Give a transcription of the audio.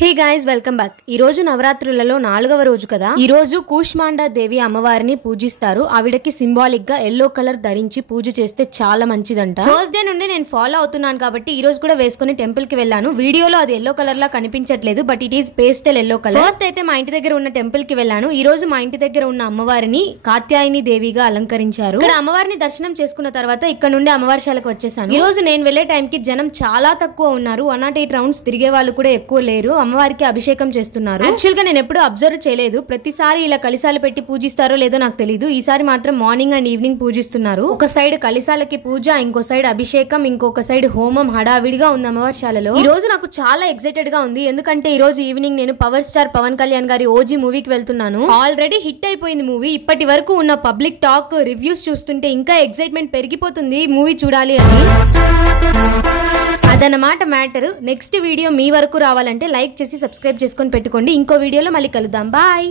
Hey guys welcome back. ఈ రోజు నవరాత్రులలో 4వ రోజు కదా. ఈ రోజు కూష్మాండా దేవి అమ్మవారిని పూజిస్తారు. ఆవిడకి సింబాలిక్ గా ఎల్లో కలర్ ధరించి పూజ చేస్తే చాలా మంచిదంట. ఫస్ట్ డే నుండి నేను ఫాలో అవుతున్నాను కాబట్టి ఈ రోజు కూడా వేసుకుని టెంపుల్ కి వెళ్ళాను. వీడియోలో అది ఎల్లో కలర్ లా కనిపించట్లేదు, but it is pastel yellow colour. First అయితే మా ఇంటి దగ్గర ఉన్న టెంపుల్ కి వెళ్ళాను. ఈ రోజు మా ఇంటి దగ్గర ఉన్న అమ్మవారిని కాత్యాయని దేవిగా అలంకరించారు. ఇక్కడ అమ్మవారిని దర్శనం చేసుకున్న తర్వాత ఇక్కడ నుండి అమ్మవారిశాలకు వచ్చేసాను. ఈ రోజు నేను వెళ్లే టైం కి జనం చాలా తక్కువ ఉన్నారు. 108 రౌండ్స్ తిరిగే వాళ్ళు కూడా ఎక్కువ లేరు. అమ్మవారికి అభిషేకం చేస్తున్నారు. యాక్చువల్ గా నేను ఎప్పుడు అబ్జర్వ్ చేయలేదు, ప్రతిసారి ఇలా కలిసాలు పెట్టి పూజిస్తారో లేదో నాకు తెలియదు. ఈసారి మాత్రం మార్నింగ్ అండ్ ఈవినింగ్ పూజిస్తున్నారు. ఒక సైడ్ కలిసాలకి పూజ, ఇంకో సైడ్ అభిషేకం, ఇంకొక సైడ్ హోమం హడావిడిగా ఉంది అమ్మవారిశాలలో. ఈ రోజు నాకు చాలా ఎక్సైటెడ్ గా ఉంది, ఎందుకంటే ఈ రోజు ఈవినింగ్ నేను పవర్ స్టార్ పవన్ కళ్యాణ్ గారి ఓజీ మూవీకి వెళ్తున్నాను. ఆల్రెడీ హిట్ అయిపోయింది మూవీ. ఇప్పటి వరకు ఉన్న పబ్లిక్ టాక్, రివ్యూస్ చూస్తుంటే ఇంకా ఎక్సైట్మెంట్ పెరిగిపోతుంది మూవీ చూడాలి అని. అదన్నమాట మ్యాటర్. నెక్స్ట్ వీడియో మీ వరకు రావాలంటే లైక్ చేసి సబ్స్క్రైబ్ చేసుకొని పెట్టుకోండి. ఇంకో వీడియోలో మళ్ళీ కలుద్దాం. బాయ్.